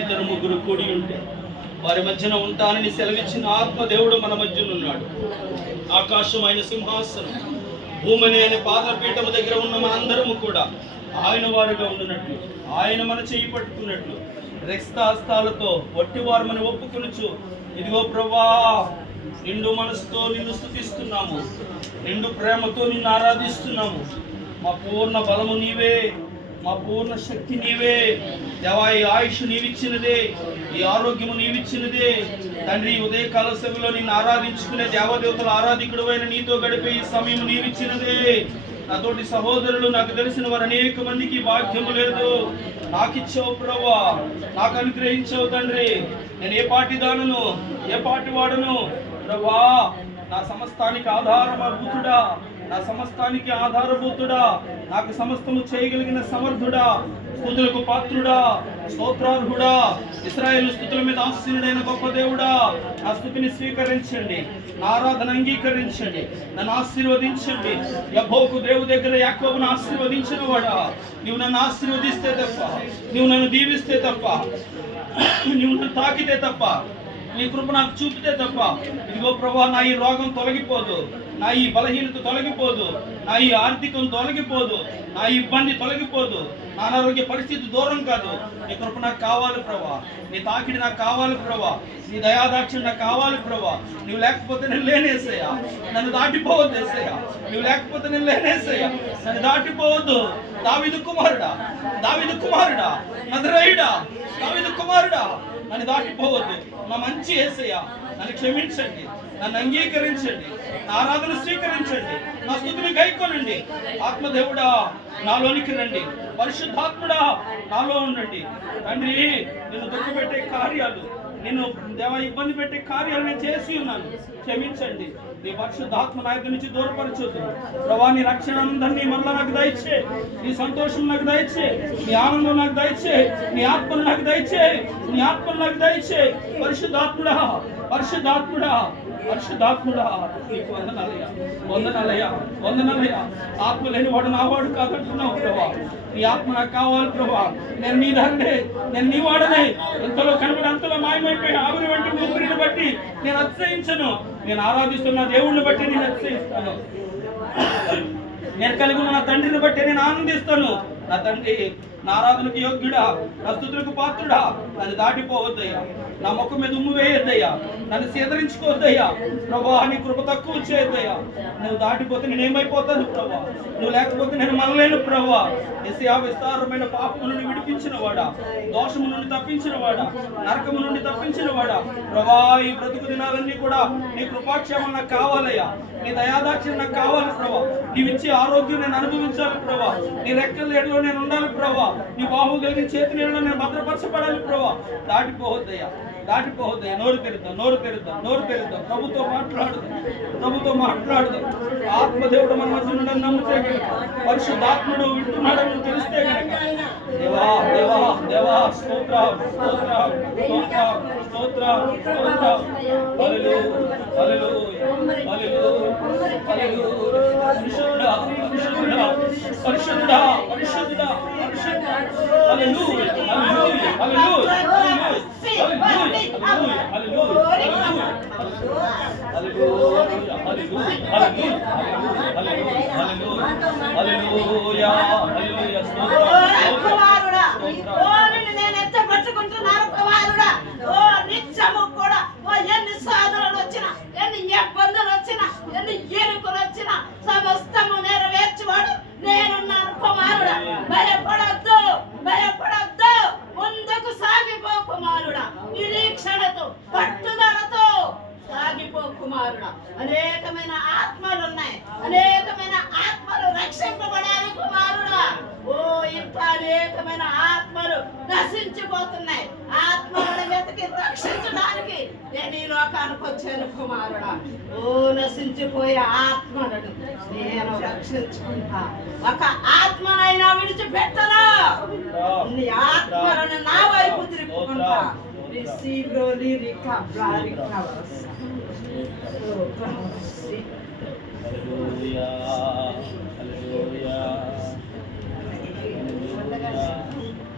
ఇద్దరు ముగ్గురు కూడి ఉంటే వారి మధ్యన ఉంటానని సెలవిచ్చిన ఆత్మదేవుడు మన మధ్యన ఉన్నాడు. ఆకాశం ఆయన సింహాసనం, భూమిని ఆయన పాదపీఠము దగ్గర ఉన్న మనందరము కూడా ఆయన వారుగా ఉండినట్లు, ఆయన మన చేయి పట్టుకున్నట్లు రెక్స్తాస్తాలతో వట్టివారు మనం ఒప్పుకొనుచు, ఇదిగో ప్రభువా నిండు మనసుతో నిన్ను స్తుతిస్తున్నాము, నిండు ప్రేమతో నిన్ను ఆరాధిస్తున్నాము. మా పూర్ణ బలము నీవే, మా పూర్ణ శక్తి నీవే దేవా. ఈ ఆయుష్ నీవిచ్చినదే, ఈ ఆరోగ్యము నీవిచ్చినదే తండ్రి. ఉదయకాల సభలో నిన్ను ఆరాధించుకునే దేవదేవతల ఆరాధికుడు అయిన నీతో గడిపే ఈ సమయం నీవిచ్చినదే. నాతోటి సహోదరులు, నాకు తెలిసిన వారు అనేక మందికి భాగ్యము లేదు, నాకు ఇచ్చావు ప్రభువా, నాకు అనుగ్రహించావు తండ్రి. నేను ఏ పాటి దానను, ఏ పాటి వాడను ప్రభువా. నా సమస్తానికి ఆధారభూతుడా, నా సమస్తానికి ఆధారభూతుడా, నాకు సమస్తము చేయగలిగిన సమర్థుడా, స్తుతులకు పాత్రుడా, స్తోత్రార్హుడా, ఇశ్రాయేలు స్తుతుల మీద ఆశీనుడైన గొప్ప దేవుడా, నా స్తుతిని స్వీకరించండి, నా ఆరాధన అంగీకరించండి, నన్ను ఆశీర్వదించండి. యెహోవా దేవుని దగ్గర యాకోబును ఆశీర్వదించిన వాడా, నీవు నన్ను ఆశీర్వదిస్తే తప్ప, నీవు నన్ను దీవిస్తే తప్ప, నీవు నన్ను తాకితే తప్ప, నీ కృప నాకు చూపితే తప్ప, ఇదిగో ప్రభువా నా ఈ రోగం తొలగిపోదు, నా ఈ బలహీనత తొలగిపోదు, నా ఈ ఆర్థికం తొలగిపోదు, నా ఈ ఇబ్బంది తొలగిపోదు, నా అనారోగ్య పరిస్థితి దూరం కాదు. నీ కృప నాకు కావాలి ప్రభువా, నీ తాకిడి నాకు కావాలి ప్రభువా, నీ దయాదాక్షిణ్యం నాకు కావాలి ప్రభువా. నువ్వు లేకపోతే నేను లేనేసయ్యా, నన్ను దాటిపోవద్దు ఏసయ్యా, నువ్వు లేకపోతే నేను లేనేసయ్యా, నన్ను దాటిపోవద్దు. దావీదు కుమారుడా, దావీదు కుమారుడా, నజరేయుడా, దావీదు కుమారుడా, నన్ను దాటిపోవద్దు. నా మంచి యేసయ్యా, నన్ను క్షమించండి, నన్ను అంగీకరించండి, నా ఆరాధన స్వీకరించండి, నా స్తుతిని గైకొనండి. ఆత్మదేవుడా నాలోనికి రండి, పరిశుద్ధాత్ముడా నాలో ఉండండి. తండ్రి నిన్ను దుఃఖపెట్టే కార్యాలు, నిన్ను దేవ ఇబ్బంది పెట్టే కార్యాలు నేను చేసి ఉన్నాను, క్షమించండి. నీ పరిశుద్ధాత్మ నా దగ్గర నుంచి దూరపరచొద్దు ప్రభా. నీ రక్షణ అందరినీ మళ్ళా నాకు దయచే, నీ సంతోషం నాకు దయచే, నీ ఆనందం నాకు దయచే, నీ ఆత్మను నాకు దయచే, నీ ఆత్మను నాకు దయచే. పరిశుద్ధాత్ముడా, పరిశుద్ధాత్ముడా, పరిశుద్ధాత్ముడా, నీకు వందనాలయ్యా, వందనాలయ్యా, వందనాలయ్యా. ఆత్మ లేని వాడు నా వాడు కాదంటున్నావు ప్రభా. నీ ఆత్మ నాకు కావాలి ప్రభా. నేను నీ దాన్నే, నేను నీ వాడనే. ఎంతలో కనబడి అంతలో మాయమైపోయి ఆవిరి వంటి ఊపిరిని బట్టి నేను అతిశయించను. నేను ఆరాధిస్తున్న దేవుణ్ణి బట్టి నేను అతిశయిస్తాను. నేను కలిగి ఉన్న నా తండ్రిని బట్టి నేను ఆనందిస్తాను. నా తండ్రి నా ఆరాధనకు యోగ్యుడా, నా స్తుతులకు పాత్రుడా, నన్ను దాటిపోవద్దయ్యా, నా ముఖం మీద ఉమ్ము వేయొద్దయ్యా, నన్ను సేదరించుకోవద్దయ్యా ప్రభా. నీ కృప తక్కువ చేయొద్దయ్యా. నువ్వు దాటిపోతే నేను ఏమైపోతాను ప్రభా, నువ్వు లేకపోతే నేను మనలేను ప్రభా. యెషయా విస్తారమైన పాపము నుండి విడిపించిన వాడా, దోషము నుండి తప్పించిన వాడా, నరకము నుండి తప్పించిన వాడా ప్రభా. ఈ బ్రతుకు దినాలన్నీ కూడా నీ కృపాక్షేమం నాకు కావాలయ్యా, నీ దయాదాక్షిణ్యం నాకు కావాలి ప్రభా. నీవిచ్చే ఆరోగ్యం నేను అనుభవించాలి ప్రభా. నీ రెక్కల నీడలో నేను ఉండాలి ప్రభా. నీ బాహు కలిగిన చేతి నీడలో నేను భద్రపరచబడాలి ప్రభా. దాటిపోవద్దయ్యా, దాటిపోవద్దయ్యా. నోరు తెరుద్దాం, నోరు తెరుద్దాం, నోరు తెరుద్దాం. ప్రభుతో మాట్లాడుదాం, ప్రభుతో మాట్లాడుదాం. ఆత్మదేవుడు మన మధ్య నుండి నమ్మితే కనుక, పరిశుద్ధాత్ముడు వింటున్నాడని తెలిస్తే కనుక, దేవా దేవా దేవా స్తోత్రం, స్తోత్రం, స్తోత్రం, స్తోత్రం, స్తోత్రం. హల్లెలూయా, హల్లెలూయా, హల్లెలూయా, హల్లెలూయా. పరిశుద్ధుడా, పరిశుద్ధుడా, పరిశుద్ధుడా, పరిశుద్ధుడా, పరిశుద్ధుడా. హల్లెలూయా, హల్లెలూయా, హల్లెలూయా, నేను ఎత్తపరుచుకుంటున్నాను కుమారుడా. నిత్యము కూడా ఎన్ని సాధనలు వచ్చినా, ఎన్ని ఇబ్బందులు వచ్చినా, ఎన్ని ఎరుకులు వచ్చినా సమస్తము నెరవేర్చేవాడు నేనున్నాను కుమారుడా. భయపడద్దు, భయపడద్దు, ముందుకు సాగిపో కుమారుడా. నిరీక్షణతో, పట్టుదలతో సాగిపో కుమారుడా. అనేకమైన ఆత్మలు ఉన్నాయి, అనేకమైన ఆత్మలు రక్షింపబడాలి కుమారుడా. ఓ ఇంకా అనేకమైన ఆత్మలు నశించిపోతున్నాయి. ఆత్మలను వెతికి రక్షించడానికి నేను ఈ లోకానికి వచ్చాను కుమారుడా. ఓ నశించిపోయే ఆత్మలను నేను రక్షించుకుంటా. ఒక ఆత్మనైనా విడిచిపెట్టను. నీ ఆత్మలను నా వైపు తిరుపుకుంటా. Receive glory, recover. Hallelujah, hallelujah,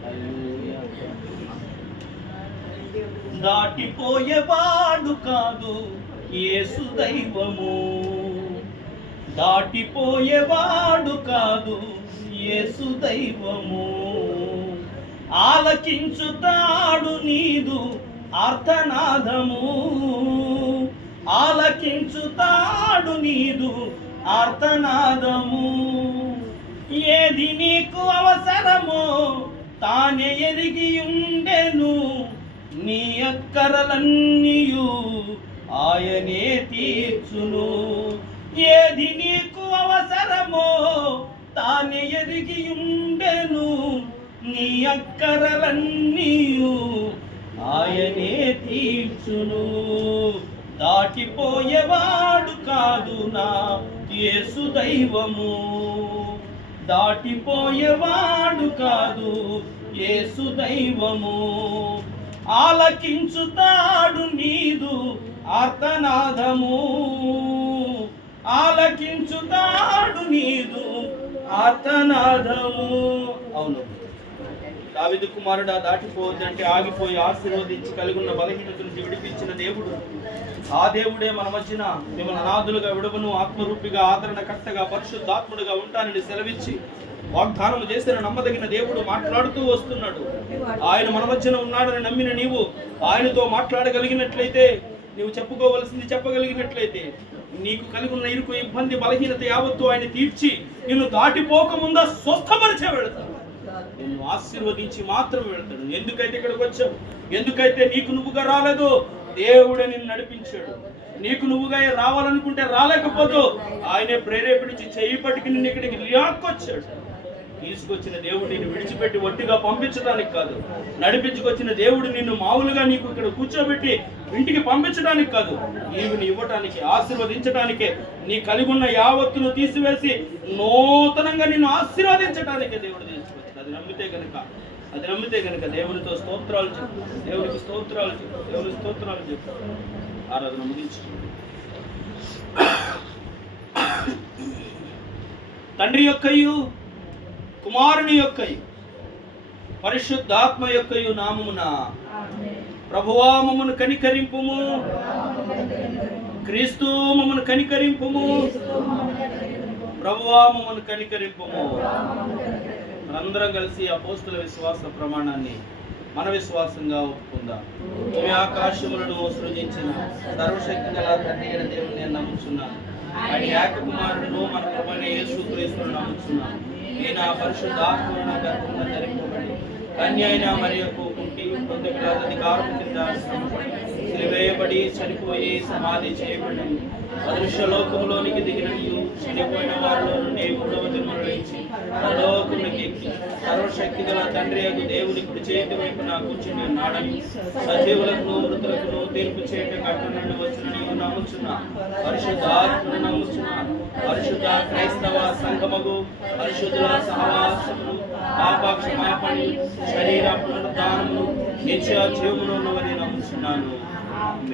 hallelujah, hallelujah. దాటిపోయేవాడు కాదు యేసు దైవము, దాటిపోయేవాడు కాదు యేసు దైవము. ఆలకించుతాడు నీదు ఆర్తనాదము, ఆలకించుతాడు నీదు ఆర్తనాదము. ఏది నీకు అవసరమో తానే ఎరిగి ఉండెను, నీ అక్కరలన్నీయు ఆయనే తీర్చును. ఏది నీకు అవసరమో తానే ఎరిగి ఉండెను, నీ అక్కరలన్నీయు ఆయనే తీర్చును. దాటిపోయేవాడు కాదు నా యేసు దైవము, దాటిపోయేవాడు కాదు యేసు దైవము. ఆలకించుతాడు నీదు ఆర్తనాదము, ఆలకించుతాడు నీదు ఆర్తనాదము. అవును, దావీదు కుమారుడా దాటిపోవద్దంటే ఆగిపోయి ఆశీర్వదించి కలిగి ఉన్న బలహీనత నుంచి విడిపించిన దేవుడు, ఆ దేవుడే మన మధ్యన మిమ్మల్ని అనాథులుగా విడువను, ఆత్మరూపిగా ఆదరణకర్తగా పరిశుద్ధాత్ముడుగా ఉంటానని సెలవిచ్చి వాగ్దానం చేసిన నమ్మదగిన దేవుడు మాట్లాడుతూ వస్తున్నాడు. ఆయన మన మధ్యన ఉన్నాడని నమ్మిన నీవు ఆయనతో మాట్లాడగలిగినట్లయితే, నీవు చెప్పుకోవలసింది చెప్పగలిగినట్లయితే, నీకు కలిగి ఉన్న ఇరుకు ఇబ్బంది బలహీనత యావత్తు ఆయన తీర్చి నిన్ను దాటిపోకముందా స్వస్థపరిచే వెళతాడు, నిన్ను ఆశీర్వదించి మాత్రం వెళతాడు. ఎందుకైతే ఇక్కడికి వచ్చావు, ఎందుకైతే నీకు నువ్వుగా రాలేదో దేవుడే నిన్ను నడిపించాడు. నీకు నువ్వుగా రావాలనుకుంటే రాలేకపోతే ఆయనే ప్రేరేపణించి చేయి పట్టుకి నిన్ను ఇక్కడికి లాక్కొచ్చాడు. తీసుకొచ్చిన దేవుడు నిన్ను విడిచిపెట్టి ఒట్టిగా పంపించడానికి కాదు, నడిపించుకొచ్చిన దేవుడు నిన్ను మామూలుగా నీకు ఇక్కడ కూర్చోబెట్టి ఇంటికి పంపించడానికి కాదు, నీవుని ఇవ్వటానికి, ఆశీర్వదించడానికే, నీ కలిగి ఉన్న యావత్తును తీసివేసి నూతనంగా నిన్ను ఆశీర్వదించడానికే దేవుడు తీసుకొచ్చాడు. అది నమ్మితే కనుక దేవునితో స్తోత్రాలు చెప్పు, దేవునికి స్తోత్రాలు చెప్పు, దేవునికి స్తోత్రాలు చెప్పు. ఆరాధన ముగించు. తండ్రి యొక్కయు కుమారుని యొక్కయు పరిశుద్ధాత్మ యొక్కయు నామమున ప్రభువా మమ్మను కనికరింపుము, క్రీస్తు మమ్మను కనికరింపుము, ప్రభువా మమ్మను కనికరింపుము. మనందరం కలిసి అపోస్తుల విశ్వాస ప్రమాణాన్ని మన విశ్వాసంగా ఒప్పుకుందాం. ఈ ఆకాశములను సృజించిన సర్వశక్తి గల తండ్రి అయిన దేవుని నేను నమ్ముచున్నాను. ఆయన ఏకకుమారుడును మన ప్రభువైన యేసుక్రీస్తును నమ్ముచున్నాను. ఈయన పరిశుద్ధాత్మన గర్భమున ధరింపబడి కన్య అయిన మరియకు పుట్టి పొందిన అధికారం కింద శ్రమపడి సిలువేయబడి చనిపోయి సమాధి చేయబడి అదృశ్య లోకములోనికి దిగినయు చనిపోయిన వారిలో నుండి మూడవ జన్మను లేచి పరలోకమునకి ఎక్కి సర్వశక్తి గల తండ్రి అయిన దేవుని కుడి చేతి వైపున కూర్చుని ఉన్నాడని, సజీవులకు మృతులకు తీర్పు చేయటం అక్కడి నుండి వచ్చిన నీవు నమ్ముచున్నా. పరిశుద్ధాత్మను నమ్ముచున్నా. పరిశుద్ధ క్రైస్తవ సంఘముగు పరిశుద్ధుల సహవాసమును, పాప క్షమాపణి, శరీర పునరుద్ధానమును, నిత్య జీవమును ఉన్నవని నమ్ముచున్నాను. ఆమేన్.